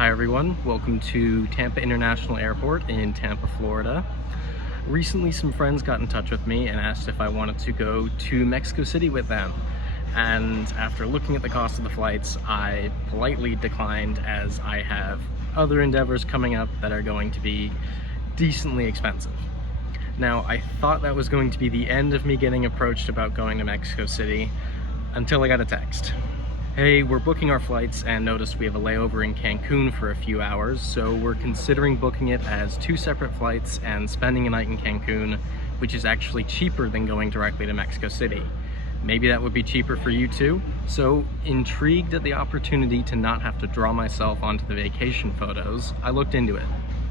Hi everyone, welcome to Tampa International Airport in Tampa, Florida. Recently some friends got in touch with me and asked if I wanted to go to Mexico City with them. And after looking at the cost of the flights, I politely declined as I have other endeavors coming up that are going to be decently expensive. Now, I thought that was going to be the end of me getting approached about going to Mexico City until I got a text. Hey, we're booking our flights and noticed we have a layover in Cancun for a few hours, so we're considering booking it as 2 separate flights and spending a night in Cancun, which is actually cheaper than going directly to Mexico City. Maybe that would be cheaper for you too? So, intrigued at the opportunity to not have to draw myself onto the vacation photos, I looked into it.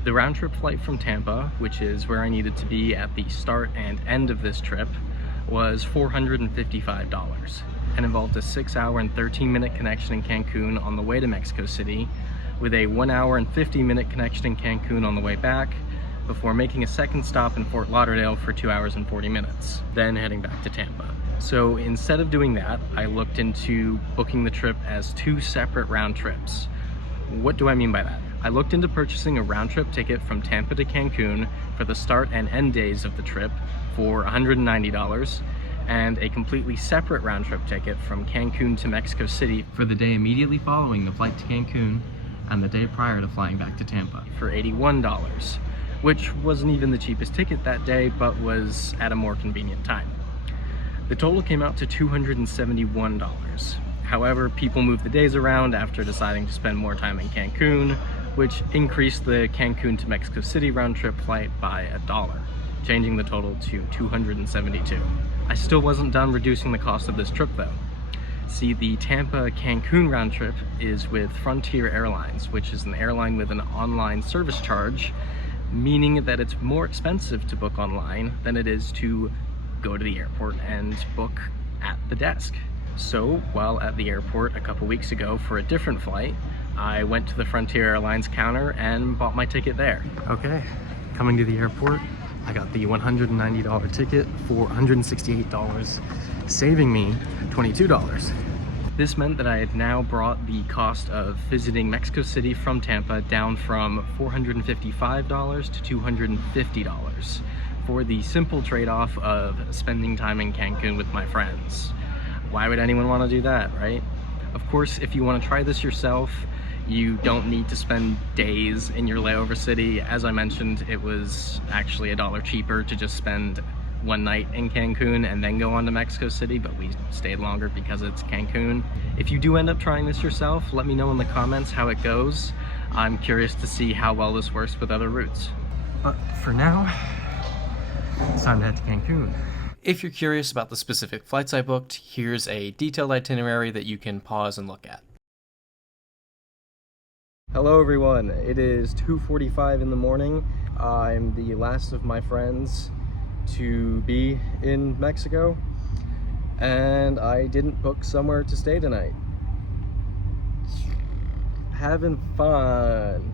The round-trip flight from Tampa, which is where I needed to be at the start and end of this trip, was $455 and involved a 6-hour and 13-minute connection in Cancun on the way to Mexico City, with a 1-hour and 50-minute connection in Cancun on the way back, before making a second stop in Fort Lauderdale for 2 hours and 40 minutes, then heading back to Tampa. So instead of doing that, I looked into booking the trip as 2 separate round trips. What do I mean by that? I looked into purchasing a round-trip ticket from Tampa to Cancun for the start and end days of the trip for $190, and a completely separate round-trip ticket from Cancun to Mexico City for the day immediately following the flight to Cancun and the day prior to flying back to Tampa for $81, which wasn't even the cheapest ticket that day, but was at a more convenient time. The total came out to $271. However, people moved the days around after deciding to spend more time in Cancun, which increased the Cancun to Mexico City round-trip flight by $1, changing the total to $272. I still wasn't done reducing the cost of this trip though. See, the Tampa-Cancun round trip is with Frontier Airlines, which is an airline with an online service charge, meaning that it's more expensive to book online than it is to go to the airport and book at the desk. So, while at the airport a couple weeks ago for a different flight, I went to the Frontier Airlines counter and bought my ticket there. Okay, coming to the airport, I got the $190 ticket for $168, saving me $22. This meant that I had now brought the cost of visiting Mexico City from Tampa down from $455 to $250 for the simple trade-off of spending time in Cancun with my friends. Why would anyone want to do that, right? Of course, if you want to try this yourself, you don't need to spend days in your layover city. As I mentioned, it was actually $1 cheaper to just spend one night in Cancun and then go on to Mexico City, but we stayed longer because it's Cancun. If you do end up trying this yourself, let me know in the comments how it goes. I'm curious to see how well this works with other routes. But for now, it's time to head to Cancun. If you're curious about the specific flights I booked, here's a detailed itinerary that you can pause and look at. Hello everyone, it is 2:45 in the morning. I'm the last of my friends to be in Mexico, and I didn't book somewhere to stay tonight. Having fun.